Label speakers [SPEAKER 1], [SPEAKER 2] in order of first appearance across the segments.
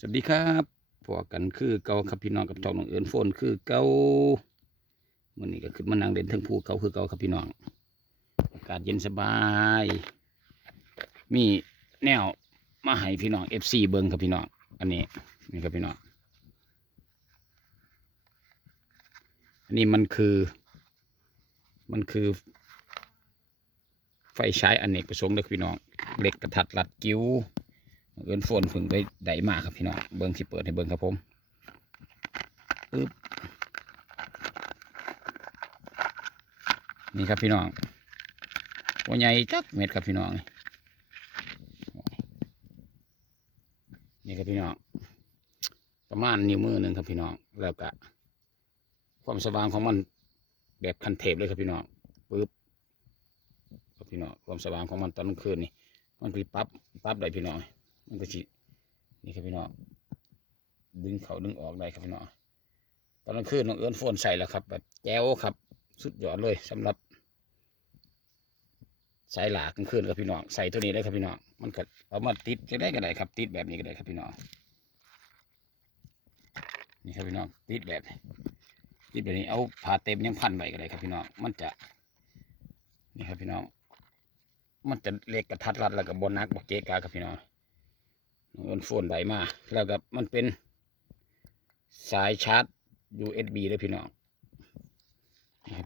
[SPEAKER 1] สวัสดีครับพวกกันคือเกาครับพี่น้องกับจองน้องเอิญโฟนคือเกาวันนี้ก็ขึ้นมานั่งเด่นทั้งภูเขาคือเกาครับพี่น้องอากาศเย็นสบาย มีแนวมาให้พี่น้องเอฟซีเบิ้งครับพี่น้องอันนี้นี่ครับพี่น้องอันนี้มันคือ มันคือ ไฟใช้อนเนกประสงค์เลยพี่น้องเหล็กกระทัดรัดกิ้ว เอินโฟนฝึงไปไดมาครับพี่น้องเบิ้งที่เปิดให้เบิ้งครับผมปึ๊บนี่ครับพี่น้องหัวใหญ่จักเม็ดครับพี่น้อง นี่ครับพี่น้อง ประมาณนิ้วมือหนึ่งครับพี่น้อง แล้วก็ความสว่างของมันแบบคันเทปเลยครับพี่น้องปึ๊บครับพี่น้องความสว่างของมันตอนกลางคืนนี่มันคือปั๊บปั๊บได้พี่น้อง มันก็สินี่ครับพี่น้องดึงเขาดึงออกได้ครับพี่น้องตอนกลางคืนน้องเอิญโฟนใส่แล้วครับ แบบแจ๋วครับ สุดยอดเลยสำหรับสายหลากกลางคืนครับพี่น้องใส่ตัวนี้ได้ครับพี่น้องมันก็เอามาติดจะได้ก็ได้ครับ ติดแบบนี้ก็ได้ครับพี่น้องนี่ครับพี่น้องติดแบบติดแบบนี้เอาผ่าเต็มยังพันไว้ก็ได้ครับพี่น้องมันจะนี่ครับพี่น้องมันจะเล็กกระทัดรัดแล้วก็บนนักบอกเกะกาครับพี่น้อง มันโฟนไหลมา แล้วก็มันเป็นสายชาร์จ USB เลยพี่น้อง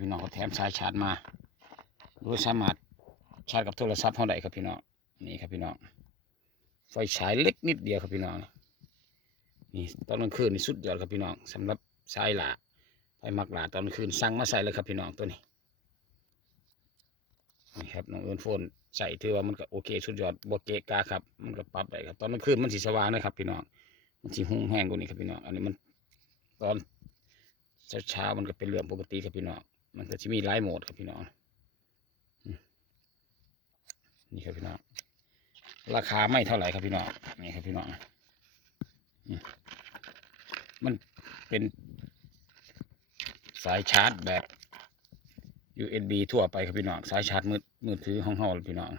[SPEAKER 1] พี่น้องเขาแถมสายชาร์จมาโดยสามารถชาร์จกับโทรศัพท์เขาได้ครับพี่น้องนี่ครับพี่น้องไฟฉายเล็กนิดเดียวครับพี่น้องนี่ตอนกลางคืนนี่สุดยอดครับพี่น้องสำหรับสายหลาไฟมักหลาตอนกลางคืนสั่งมาใส่เลยครับพี่น้องตัวนี้ ครับน้องเอิญโฟนใส่ถือว่ามันก็โอเคสุดยอดบวเกะกาครับมันก็ปรับได้ครับ ตอนกลางคืนมันสีสว่างนะครับพี่น้องมันสีหุ่งแห้งกว่านี้ครับพี่น้องอันนี้มันตอนเช้าเช้ามันก็เป็นเรื่องปกติครับพี่น้องมันก็จะมีหลายโหมดครับพี่น้องนี่ครับพี่น้องราคาไม่เท่าไหร่ครับพี่น้องนี่ครับพี่น้องมันเป็นสายชาร์จแบบ USB ทั่วไปครับพี่น้องสายชาร์จมือมือถือห้องเฮาเลยพี่น้อง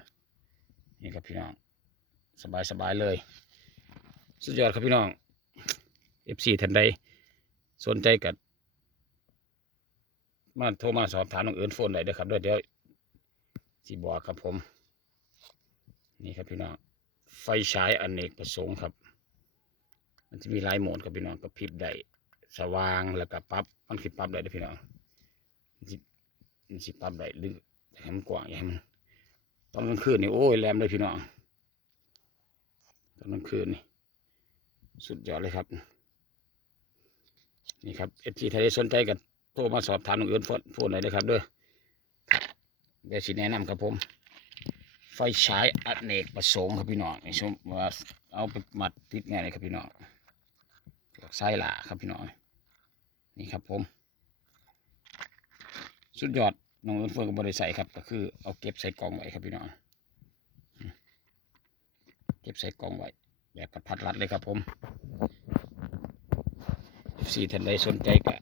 [SPEAKER 1] นี่ครับพี่น้องสบายสบายเลย สุดยอดครับพี่น้อง FC ท่านใดสนใจกับมาโทรมาสอบถามน้องเอิญโฟนได้เด้อครับเด้อเดี๋ยวสิบอกครับผม นี่ครับพี่น้องไฟฉายอเนกประสงค์ครับ มันจะมีหลายโหมดครับพี่น้องกระพริบได้สว่างแล้วก็ปับมันคือปรับได้เด้อพี่น้อง มันสิปรับได้หรือให้มันกว้างอย่าให้มันตอนกลางคืนนี่โอ้ยแรมเลยพี่น้องตอนกลางคืนนี่สุดยอดเลยครับ นี่ครับเอทีไทยสนใจกันโทรมาสอบถามน้องเอิญโฟนโฟนเลยนะครับเด้อเดี๋ยวสิแนะนำครับผม ไฟฉายอเนกประสงค์ครับพี่น้องนี่ชมว่าเอาไปมัดติดไงเลยครับพี่น้องไส้หล่าครับพี่น้องนี่ครับผม สุดยอดน้องเอิญเฟิร์นก็บริใส่ครับ ก็คือเอาเก็บใส่กล่องไว้ครับพี่น้องเก็บใส่กล่องไว้แบบกระพัดรัดเลยครับผมสี่ท่านใดสนใจก็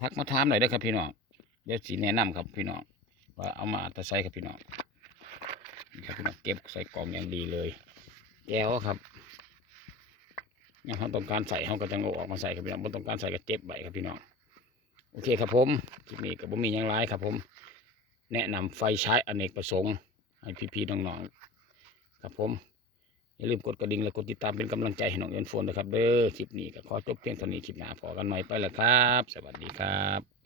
[SPEAKER 1] ทักมาถามหน่อยเด้ครับพี่น้องเดี๋ยวสีแนะนำครับพี่น้องว่าเอามาอัตใส่ครับพี่น้องนี่ครับพี่น้องเก็บใส่กล่องอย่างดีเลยแก้วครับยังเขาต้องการใส่เขาก็จะเอาออกมาใส่ครับพี่น้องไม่ต้องการใส่ก็เจ็บไว้ครับพี่น้อง โอเคครับผมคลิปนี้กับผมมีอยังไรครับผม แนะนำไฟใช้อเนกประสงค์ ให้พี่ๆน้องๆครับผมอย่าลืมกดกระดิ่งและกดติดตามเป็นกำลังใจให้น้องเอ็นโฟนนะครับเด้อคลิปนี้ก็ขอจบเพียงเท่านี้คลิปหน้าพอกันใหม่ไปแล้วครับ สวัสดีครับ